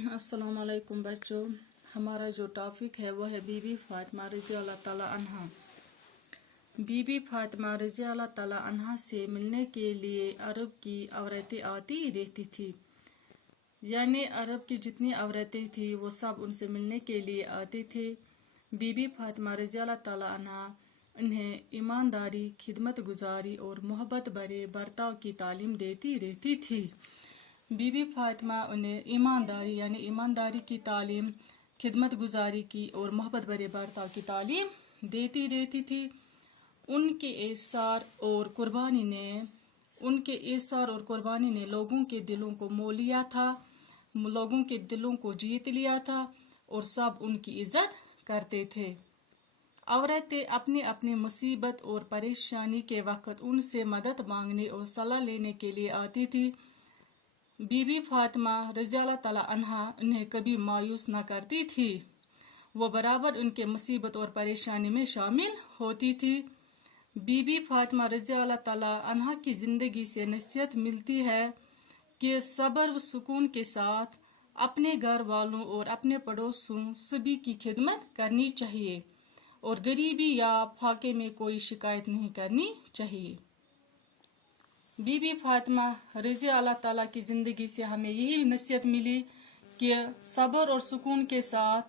अस्सलाम वालेकुम बच्चों, हमारा जो टॉपिक है वो है बीबी फातिमा रज़ी अल्लाह ताला अन्हा। बीबी फातिमा रज़ी अल्लाह ताला अन्हा से मिलने के लिए अरब की औरतें आती रहती थी, यानी अरब की जितनी औरतें थी वो सब उनसे मिलने के लिए आते थे। बीबी फातिमा रज़ी अल्लाह ताला अन्हा उन्हें ईमानदारी, खिदमत गुजारी और मोहब्बत भरे बर्ताव की तालीम देती रहती थी। बीबी फातिमा उन्हें ईमानदारी यानी ईमानदारी की तालीम, खिदमत गुजारी की और मोहब्बत भरे बर्ताव की तालीम देती रहती थी। उनके एसार और कुर्बानी ने लोगों के दिलों को मोह लिया था, लोगों के दिलों को जीत लिया था और सब उनकी इज्जत करते थे। औरतें अपनी अपनी मुसीबत और परेशानी के वक्त उनसे मदद मांगने और सलाह लेने के लिए आती थी। बीबी फातिमा रज़ी अल्लाह ताला अन्हा उन्हें कभी मायूस न करती थी, वो बराबर उनके मुसीबत और परेशानी में शामिल होती थी। बीबी फातिमा रज़ी अल्लाह ताला अन्हा की जिंदगी से नसीहत मिलती है कि सब्र व सुकून के साथ अपने घर वालों और अपने पड़ोसियों सभी की खिदमत करनी चाहिए और गरीबी या फाके में कोई शिकायत नहीं करनी चाहिए। बीबी फातिमा रज़ी अल्लाह ताला की जिंदगी से हमें यही नसीहत मिली कि सब्र और सुकून के साथ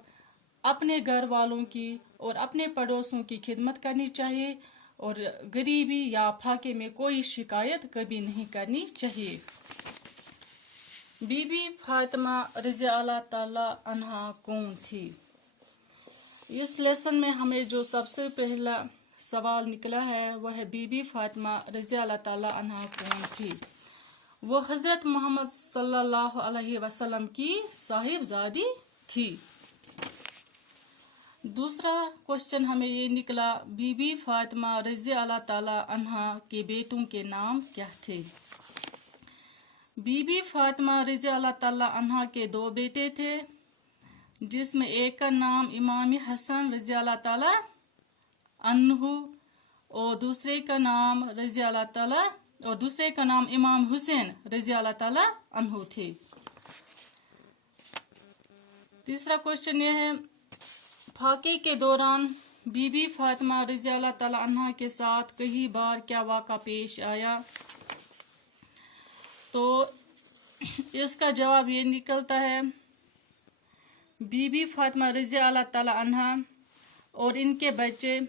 अपने घर वालों की और अपने पड़ोसियों की खिदमत करनी चाहिए और गरीबी या फाके में कोई शिकायत कभी नहीं करनी चाहिए। बीबी फातिमा रज़ी अल्लाह ताला अन्हा कौन थी? इस लेसन में हमें जो सबसे पहला सवाल निकला है वह है बीबी फातिमा रज़ी अल्लाह ताला अन्हा कौन थी? वो हजरत मोहम्मद सल्लल्लाहु अलैहि वसल्लम की साहिबजादी थी। दूसरा क्वेश्चन हमें ये निकला, बीबी फातिमा रज़ी अल्लाह ताला अन्हा के बेटों के नाम क्या थे? बीबी फातिमा रज़ी अल्लाह ताला अन्हा के दो बेटे थे, जिसमें एक का नाम इमाम हसन रज़ी अल्लाह ताला अन्हु और दूसरे का नाम इमाम हुसैन रज़ी अल्लाह ताला अन्हु थे। तीसरा क्वेश्चन यह है, फाके के दौरान बीबी फातिमा रज़ी अल्लाह ताला अन्हा के साथ कई बार क्या वाक़ा पेश आया? तो इसका जवाब ये निकलता है, बीबी फातिमा रज़ी अल्लाह ताला अन्हा और इनके बच्चे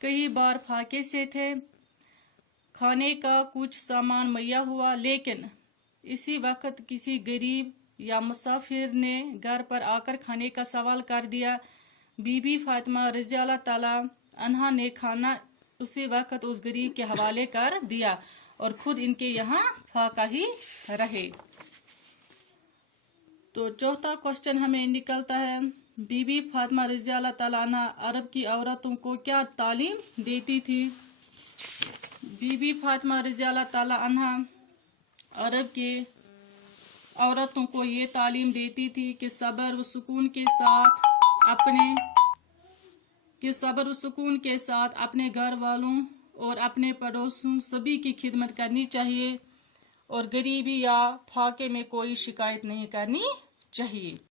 कई बार फाके से थे। खाने का कुछ सामान मुहैया हुआ, लेकिन इसी वक्त किसी गरीब या मुसाफिर ने घर पर आकर खाने का सवाल कर दिया। बीबी फातिमा रज़ी अल्लाह ताला अन्हा ने खाना उसी वक्त उस गरीब के हवाले कर दिया और खुद इनके यहाँ फाका ही रहे। तो चौथा क्वेश्चन हमें निकलता है, बीबी फातिमा रज़ी अल्लाह ताला अन्हा अरब की औरतों को क्या तालीम देती थी? बीबी फातिमा रज़ी अल्लाह ताला अन्हा अरब के औरतों को ये तालीम देती थी कि सब्र व सुकून के साथ अपने घर वालों और अपने पड़ोसियों सभी की खिदमत करनी चाहिए और गरीबी या फाके में कोई शिकायत नहीं करनी चाहिए।